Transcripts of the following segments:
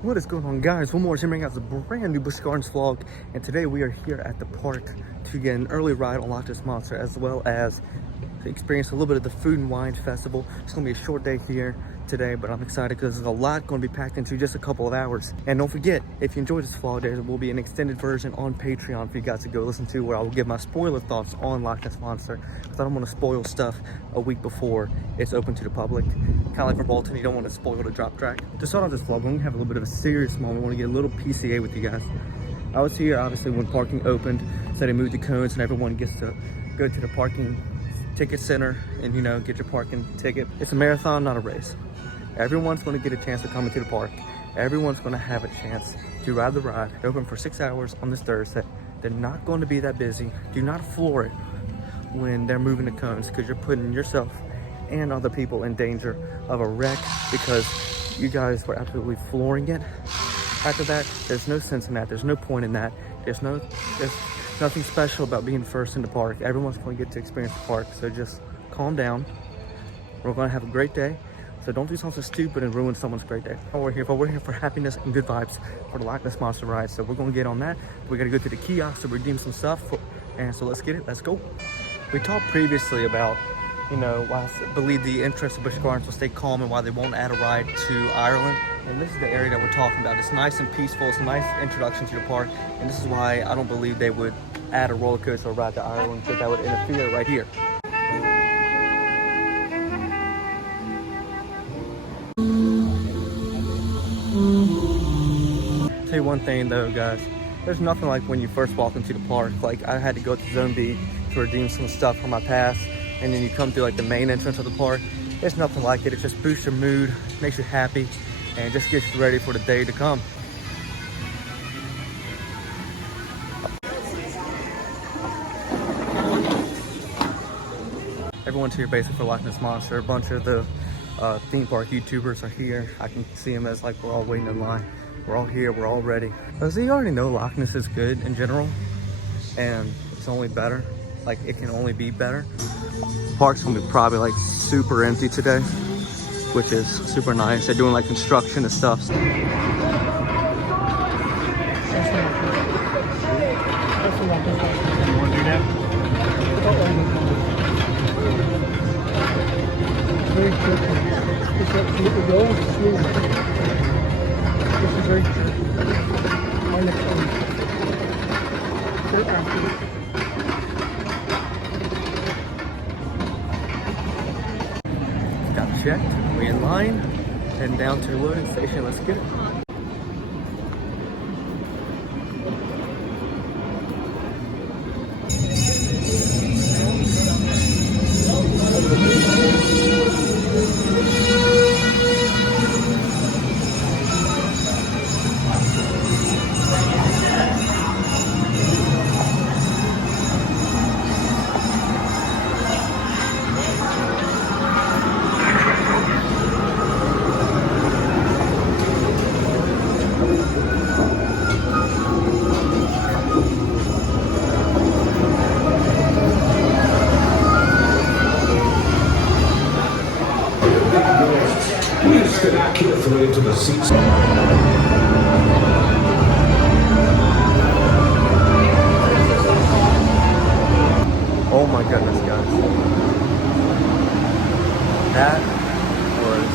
What is going on, guys? One more Bringing out a brand new Busch Gardens vlog, and today we are here at the park to get an early ride on Loch Ness Monster, as well as to experience a little bit of the Food and Wine Festival. It's going to be a short day here today, but I'm excited because there's a lot going to be packed into just a couple of hours. And don't forget, if you enjoyed this vlog, there will be an extended version on Patreon for you guys to go listen to, where I will give my spoiler thoughts on Loch Ness Monster, because I don't want to spoil stuff a week before it's open to the public. Kind of like for Bolton, you don't want to spoil the drop track. To start off this vlog, we're going to have a little bit of a serious moment. I want to get a little PCA with you guys. I was here, obviously, when parking opened, so they moved the cones and everyone gets to go to the parking ticket center and, you know, get your parking ticket. It's a marathon, not a race. Everyone's going to get a chance to come into the park. Everyone's going to have a chance to ride the ride. They're open for 6 hours on this Thursday. They're not going to be that busy. Do not floor it when they're moving the cones, because you're putting yourself and other people in danger of a wreck, because you guys were absolutely flooring it. After that, there's no sense in that. There's no point in that. There's nothing special about being first in the park. Everyone's going to get to experience the park, so just calm down. We're going to have a great day, so don't do something stupid and ruin someone's great day. That's what we're here for. We're here for happiness and good vibes for the Loch Ness Monster ride, so we're going to get on that. We got to go to the kiosk to redeem some stuff, and so let's get it. Let's go. We talked previously about, you know, why I believe the interest of Busch Gardens will stay calm and why they won't add a ride to Ireland. And this is the area that we're talking about. It's nice and peaceful. It's a nice introduction to the park. And this is why I don't believe they would add a roller coaster or ride to Ireland, because that would interfere right here. Tell you one thing though, guys. There's nothing like when you first walk into the park. Like, I had to go to Zone B to redeem some stuff from my pass, and then you come through like the main entrance of the park. There's nothing like it. It just boosts your mood, makes you happy, and just gets you ready for the day to come. Everyone's here basically for Loch Ness Monster. A bunch of the theme park YouTubers are here. I can see them as like we're all waiting in line. We're all here, we're all ready. So you already know Loch Ness is good in general, and it's only better. Like, it can only be better. Park's gonna be probably like super empty today, which is super nice. They're doing like construction and stuff. You want to do that? Very quickly. It's like it goes slowly. This is very quick. On the phone. Right after. Got checked. We in line. Heading down to the loading station. Let's get it. Carefully into the seats. Oh my goodness, guys. That was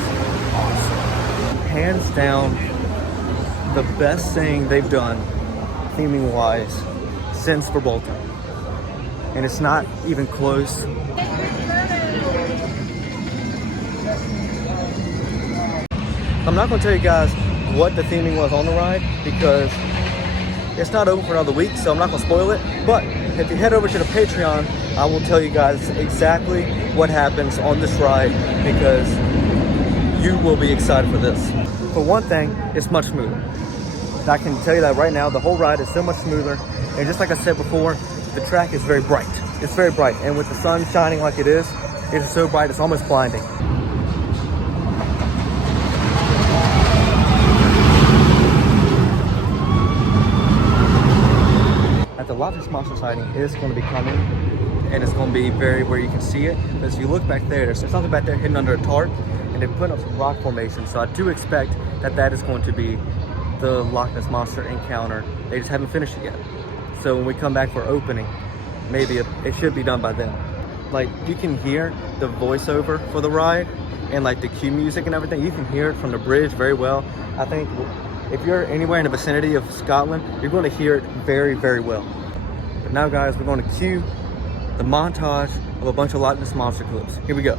awesome. Hands down, the best thing they've done, theming wise, since for Bolton. And it's not even close. I'm not going to tell you guys what the theming was on the ride, because it's not open for another week, so I'm not going to spoil it. But if you head over to the Patreon, I will tell you guys exactly what happens on this ride, because you will be excited for this. For one thing, it's much smoother. I can tell you that right now. The whole ride is so much smoother. And just like I said before, the track is very bright. It's very bright. And with the sun shining like it is so bright, it's almost blinding. The Loch Ness Monster sighting is going to be coming, and it's going to be very where you can see it. But as you look back there, there's something back there hidden under a tarp, and they're putting up some rock formation. So I do expect that that is going to be the Loch Ness Monster encounter. They just haven't finished it yet. So when we come back for opening, maybe it should be done by then. Like, you can hear the voiceover for the ride and like the cue music and everything. You can hear it from the bridge very well. I think if you're anywhere in the vicinity of Scotland, you're going to hear it very, very well. But now, guys, we're going to cue the montage of a bunch of Loch Ness Monster clips. Here we go.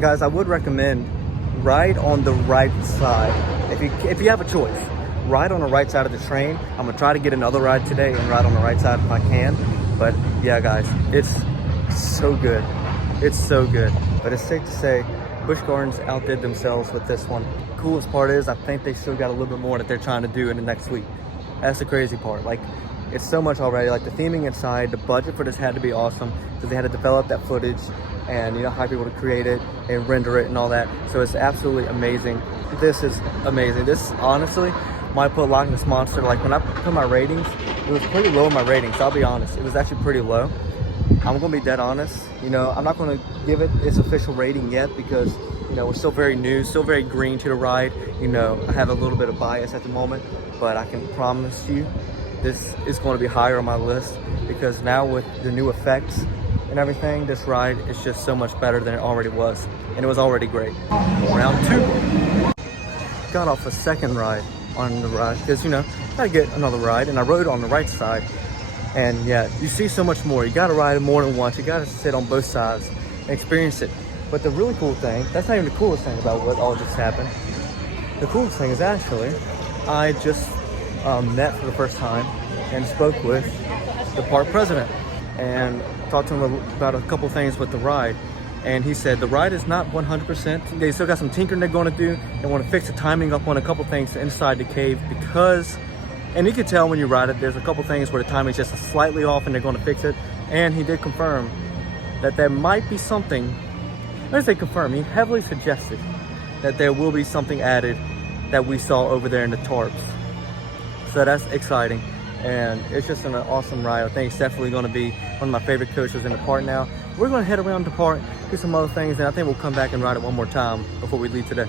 Guys, I would recommend ride on the right side. If you have a choice, ride on the right side of the train. I'm gonna try to get another ride today and ride on the right side if I can. But yeah, guys, it's so good. It's so good. But it's safe to say, Busch Gardens outdid themselves with this one. Coolest part is, I think they still got a little bit more that they're trying to do in the next week. That's the crazy part. Like, it's so much already. Like, the theming inside, the budget for this had to be awesome because they had to develop that footage and, you know, hire people to create it and render it and all that. So it's absolutely amazing. This is amazing. This, honestly, might put Loch Ness Monster, like when I put my ratings, it was pretty low in my ratings. I'll be honest. It was actually pretty low. I'm gonna be dead honest. You know, I'm not gonna give it its official rating yet because, you know, we're still very new, still very green to the ride. You know, I have a little bit of bias at the moment, but I can promise you this is going to be higher on my list because now with the new effects and everything, this ride is just so much better than it already was, and it was already great. Round two. Got off a second ride on the ride because, you know, I get another ride, and I rode on the right side. And yeah, you see so much more. You gotta ride it more than once. You gotta sit on both sides and experience it. But the really cool thing, that's not even the coolest thing about what all just happened. The coolest thing is actually, I just met for the first time and spoke with the park president and talked to him about a couple things with the ride. And he said the ride is not 100%. They still got some tinkering they're going to do. They want to fix the timing up on a couple things inside the cave because, and you can tell when you ride it, there's a couple things where the timing is just slightly off and they're going to fix it. And he did confirm that there might be something, let's say confirm, he heavily suggested that there will be something added that we saw over there in the tarps. So that's exciting. And it's just an awesome ride. I think it's definitely going to be one of my favorite coasters in the park now. We're going to head around the park, do some other things, and I think we'll come back and ride it one more time before we leave today.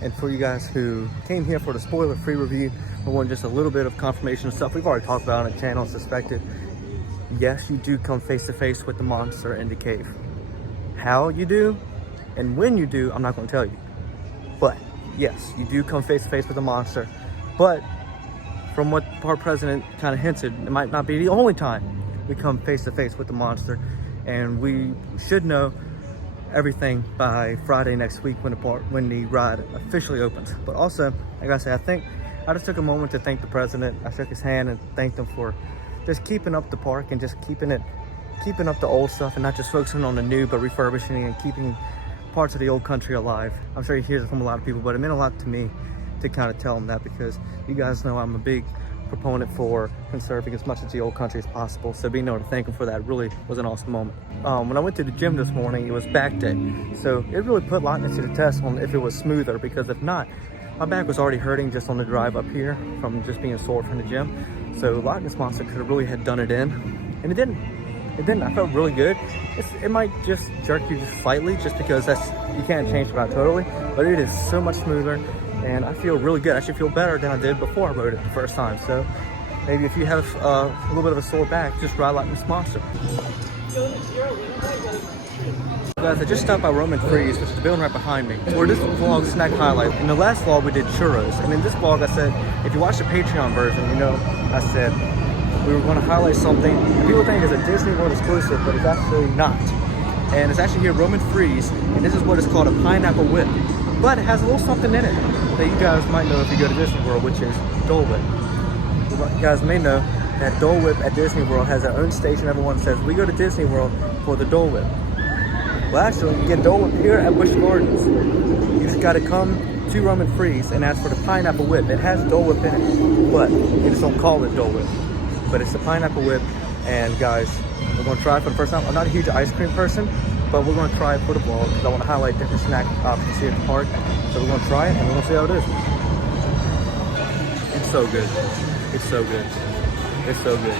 And for you guys who came here for the spoiler-free review, I want just a little bit of confirmation of stuff we've already talked about on the channel and suspected. Yes, you do come face-to-face with the monster in the cave. How you do and when you do, I'm not going to tell you. But yes, you do come face-to-face with the monster. But from what park president kind of hinted, it might not be the only time we come face-to-face with the monster. And we should know everything by Friday next week when the ride officially opens. But also, like I said, I just took a moment to thank the president. I shook his hand and thanked him for just keeping up the park and just keeping up the old stuff and not just focusing on the new, but refurbishing and keeping parts of the old country alive. I'm sure you hear it from a lot of people, but it meant a lot to me to kind of tell them that because you guys know I'm a big proponent for conserving as much of the old country as possible. So being able to thank him for that really was an awesome moment. When I went to the gym this morning, it was back day. So it really put Loch Ness to the test on if it was smoother, because if not, my back was already hurting just on the drive up here from just being sore from the gym. So Loch Ness Monster could have really had done it in, and it didn't. It didn't. I felt really good. It might just jerk you just slightly just because you can't change it out totally, but it is so much smoother and I feel really good. I actually feel better than I did before I rode it the first time. So maybe if you have a little bit of a sore back, just ride Loch Ness Monster. Guys, I just stopped by Roman Freeze, which is the building right behind me, for this vlog snack highlight. In the last vlog we did churros, and in this vlog I said, if you watch the Patreon version, you know, I said we were going to highlight something people think is a Disney World exclusive, but it's actually not. And it's actually here, Roman Freeze, and this is what is called a pineapple whip. but it has a little something in it that you guys might know if you go to Disney World, which is Dole Whip. You guys may know that Dole Whip at Disney World has their own station. Everyone says, we go to Disney World for the Dole Whip. Well, actually, you get Dole Whip here at Busch Gardens. You just gotta come to Roman Freeze and ask for the pineapple whip. It has Dole Whip in it, but you just don't call it Dole Whip. But it's the pineapple whip, and guys, we're gonna try it for the first time. I'm not a huge ice cream person, but we're gonna try it for the vlog because I want to highlight different snack options here at the park. So we're gonna try it and we're gonna see how it is. It's so good. It's so good. It's so good.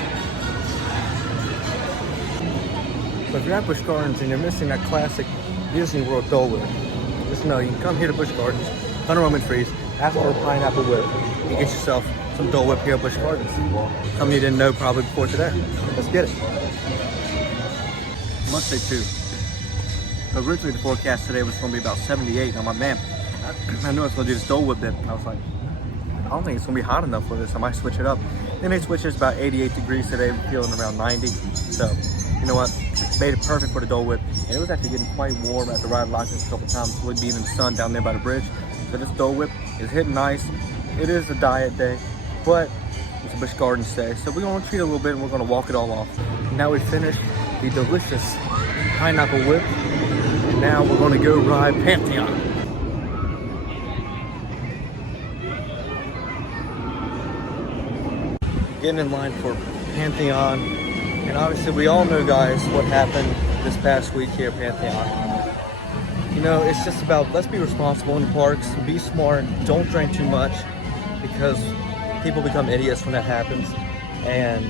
So if you're at Busch Gardens and you're missing that classic Disney World Dole Whip, just know you can come here to Busch Gardens, under Roman Freeze, ask for a pineapple whip, and get yourself some Dole Whip here at Busch Gardens. Something you didn't know probably before today. Let's get it. I must say too, originally the forecast today was going to be about 78. I'm like, man, I know it's going to do this Dole Whip dip. And I was like, I don't think it's going to be hot enough for this. I might switch it up. Then they switched it. It's about 88 degrees today. We're feeling around 90. So, you know what? Made it perfect for the Dole Whip. And it was actually getting quite warm at the ride Loch Ness a couple times. Would being in the sun down there by the bridge. So this Dole Whip is hitting nice. It is a diet day, but it's a Busch Gardens day. So we're going to treat it a little bit and we're going to walk it all off. Now we finished the delicious pineapple whip. And now we're going to go ride Pantheon. Getting in line for Pantheon, and obviously we all know, guys, what happened this past week here at Pantheon. You know, it's just about, let's be responsible in the parks, be smart, don't drink too much, because people become idiots when that happens, and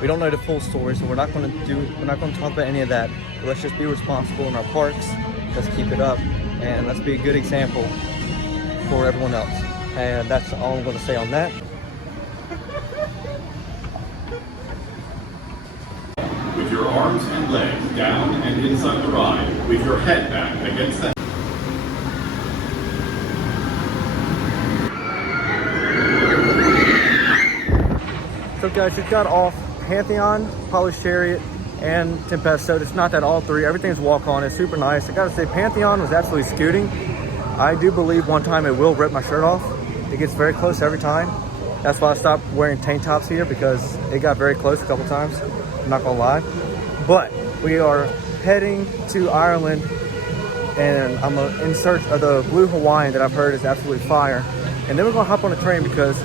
we don't know the full story, so we're not going to talk about any of that. But let's just be responsible in our parks. Let's keep it up, and let's be a good example for everyone else. And that's all I'm going to say on that. With your arms and legs down and inside the ride, with your head back against the... So guys, just got off Pantheon, Polished Chariot, and Tempesto. It's not that all three, everything's walk-on, it's super nice. I gotta say, Pantheon was absolutely scooting. I do believe one time it will rip my shirt off. It gets very close every time. That's why I stopped wearing tank tops here, because it got very close a couple times. I'm not gonna lie. But we are heading to Ireland, and I'm in search of the Blue Hawaiian that I've heard is absolutely fire. And then we're gonna hop on a train because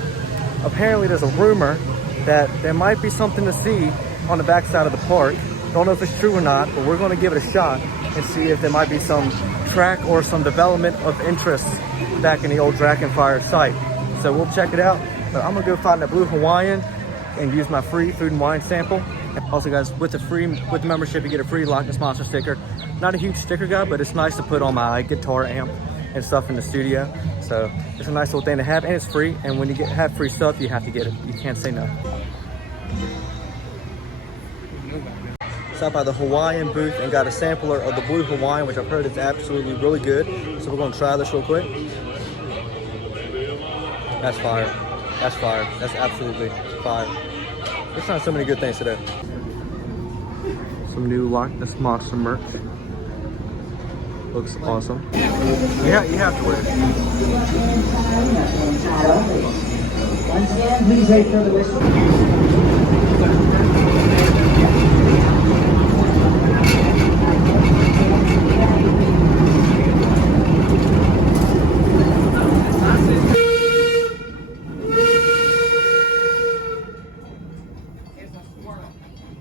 apparently there's a rumor that there might be something to see on the backside of the park. Don't know if it's true or not, but we're gonna give it a shot and see if there might be some track or some development of interest back in the old Dragonfire site. So we'll check it out. But I'm gonna go find that Blue Hawaiian and use my free food and wine sample. Also guys, with the membership, you get a free Loch Ness Monster sticker. Not a huge sticker guy, but it's nice to put on my guitar amp and stuff in the studio. So it's a nice little thing to have, and it's free. And when you have free stuff, you have to get it. You can't say no. Stopped by the Hawaiian booth and got a sampler of the Blue Hawaiian, which I've heard is absolutely really good. So we're gonna try this real quick. That's fire. That's fire. That's absolutely fire. There's not so many good things today. Some new Loch Ness Monster merch. Looks awesome. Yeah, you have to wear it. Once again, please wait for the whistle.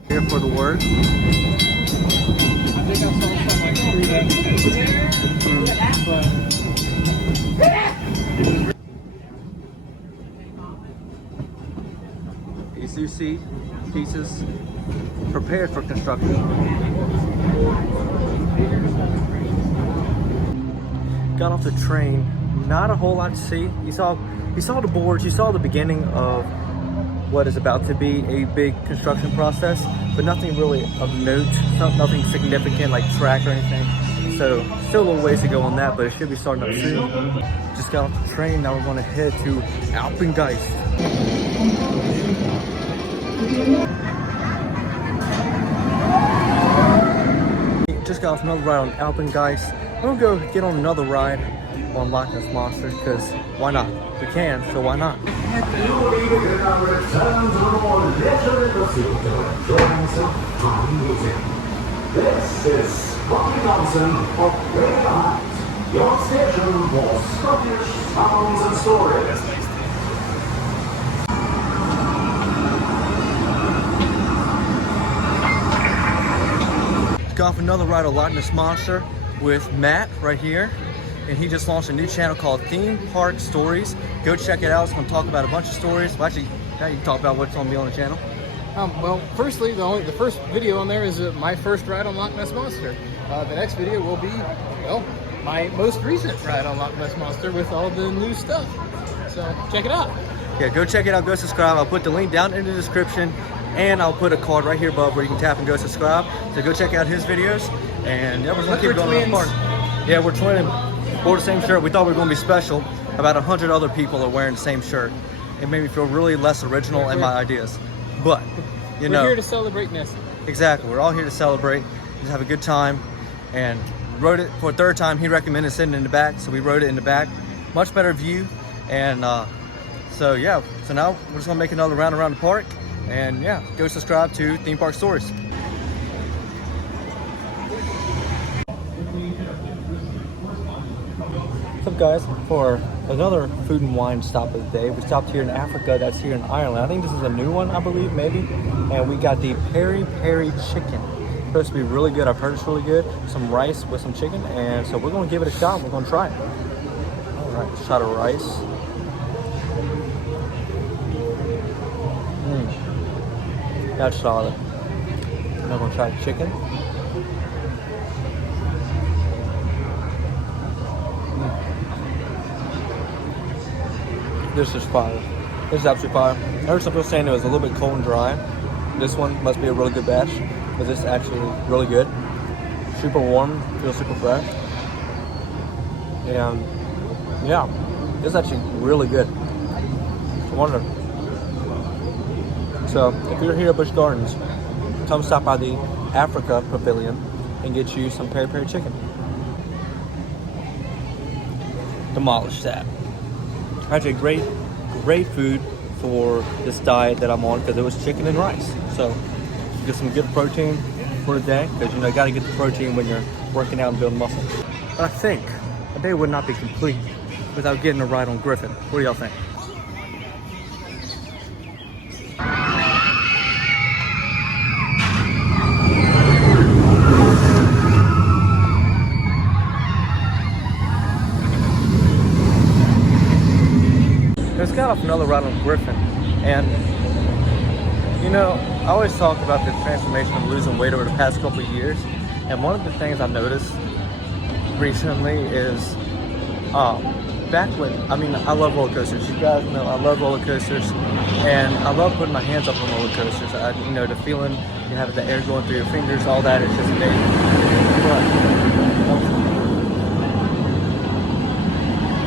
Here for the word. I think I saw something like 3 but These you see pieces prepared for construction. Got off the train. Not a whole lot to see. You saw the boards. You saw the beginning of what is about to be a big construction process, but nothing really of note, nothing significant like track or anything. So still a little ways to go on that, but it should be starting up soon. Just got off the train, now we're gonna head to Alpengeist. Just got off another ride on Alpengeist. I'm gonna go get on another ride on Loch Ness Monster, because why not? We can, so why not? This is Rocky Johnson of Hawaiian, your station for Scottish sounds and stories. Got off another ride of Loch Ness Monster with Matt right here, and he just launched a new channel called Theme Park Stories. Go check it out. It's going to talk about a bunch of stories. Well, actually, now you can talk about what's going to be on the channel. Well, firstly, the first video on there is my first ride on Loch Ness Monster. The next video will be, well, my most recent ride on Loch Ness Monster with all the new stuff. So check it out. Yeah, go check it out. Go subscribe. I'll put the link down in the description, and I'll put a card right here above where you can tap and go subscribe. So go check out his videos, and yeah, we're gonna keep going on the park. Yeah, we're twinning. Wore the same shirt. We thought we were gonna be special. About 100 other people are wearing the same shirt. It made me feel really less original in my ideas. But you know, we're here to celebrate Ness. Exactly. We're all here to celebrate, just have a good time, and rode it for a third time. He recommended sitting in the back, so we rode it in the back. Much better view, and so yeah. So now we're just gonna make another round around the park. And yeah, go subscribe to Theme Park Stories. What's up, guys? For another food and wine stop of the day, we stopped here in Africa. That's here in Ireland. I think this is a new one, I believe, maybe. And we got the peri peri chicken. It's supposed to be really good. I've heard it's really good. Some rice with some chicken, and so we're gonna give it a shot. We're gonna try it. All right, shot of rice. That's solid. Now I'm gonna try the chicken. This is fire. This is absolutely fire. I heard some people saying it was a little bit cold and dry. This one must be a really good batch, but this is actually really good. Super warm, feels super fresh. And yeah, this is actually really good. I wonder. So if you're here at Busch Gardens, come stop by the Africa Pavilion and get you some peri peri chicken. Demolish that. Actually, great food for this diet that I'm on, because it was chicken and rice. So get some good protein for the day, because you know you got to get the protein when you're working out and building muscle. But I think a day would not be complete without getting a ride on Griffin. What do y'all think? Just got off another ride on Griffin, and you know, I always talk about the transformation of losing weight over the past couple of years, and one of the things I noticed recently is back when, I mean, I love roller coasters. You guys know I love roller coasters, and I love putting my hands up on roller coasters. You know, the feeling you have the air going through your fingers, all that is just amazing.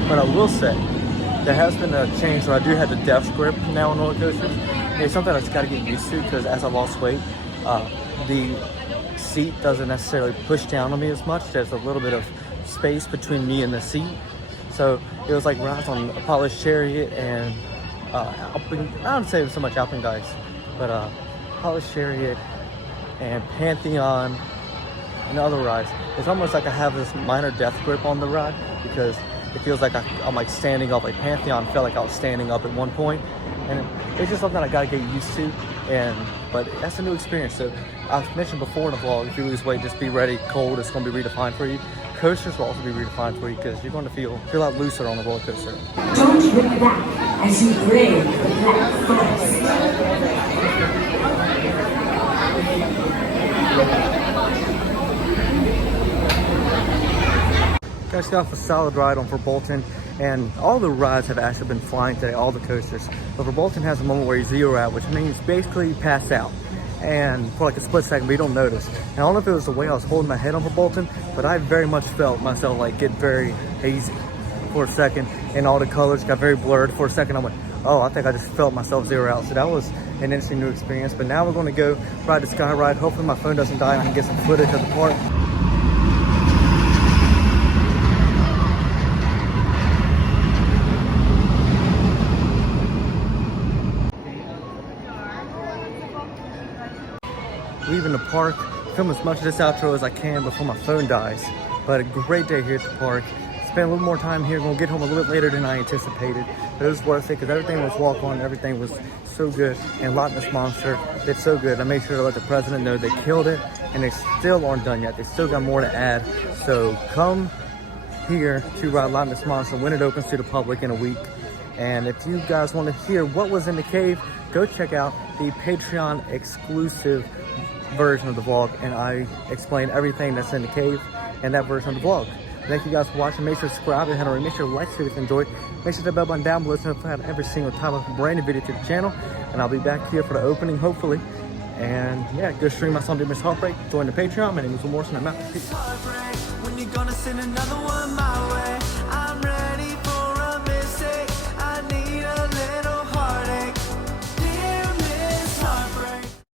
But I will say, there has been a change where I do have the death grip now on roller coasters. It's something I just got to get used to, because as I lost weight, the seat doesn't necessarily push down on me as much. There's a little bit of space between me and the seat. So it was like when I was on Apollo's Chariot and I don't say so much Alpengeist, but Apollo's Chariot and Pantheon and other rides. It's almost like I have this minor death grip on the ride, because it feels like I'm like standing up. Like Pantheon felt like I was standing up at one point, and it's just something I gotta get used to. But that's a new experience. So I've mentioned before in the vlog, if you lose weight, just be ready. Cold, it's gonna be redefined for you. Coasters will also be redefined for you, because you're going to feel a lot looser on the roller coaster. Don't look back as you brave the black forest. Guys, got off a solid ride on Verbolten, and all the rides have actually been flying today, all the coasters. But Verbolten has a moment where you zero out, which means basically you pass out. And for like a split second, but you don't notice. And I don't know if it was the way I was holding my head on Verbolten, but I very much felt myself like get very hazy for a second, and all the colors got very blurred. For a second, I went, oh, I think I just felt myself zero out. So that was an interesting new experience. But now we're going to go ride the Sky Ride. Hopefully my phone doesn't die and I can get some footage of the park. leaving the park, film as much of this outro as I can before my phone dies. But a great day here at the park. Spent a little more time here. Gonna get home a little bit later than I anticipated. But it was worth it because everything was walk on, everything was so good. And Loch Ness Monster did so good. I made sure to let the president know they killed it, and they still aren't done yet. They still got more to add. So come here to ride Loch Ness Monster when it opens to the public in a week. And if you guys want to hear what was in the cave, go check out the Patreon exclusive version of the vlog, and I explain everything that's in the cave and that version of the vlog. Thank you guys for watching. Make sure to subscribe and make sure to like if you enjoyed. Make sure to hit the bell button down below to notify every single time I brand new video to the channel. And I'll be back here for the opening, hopefully. And yeah, go stream my song Miss Heartbreak. Join the Patreon. My name is Will Morrison. I'm out. Peace. When you're gonna send another one my way.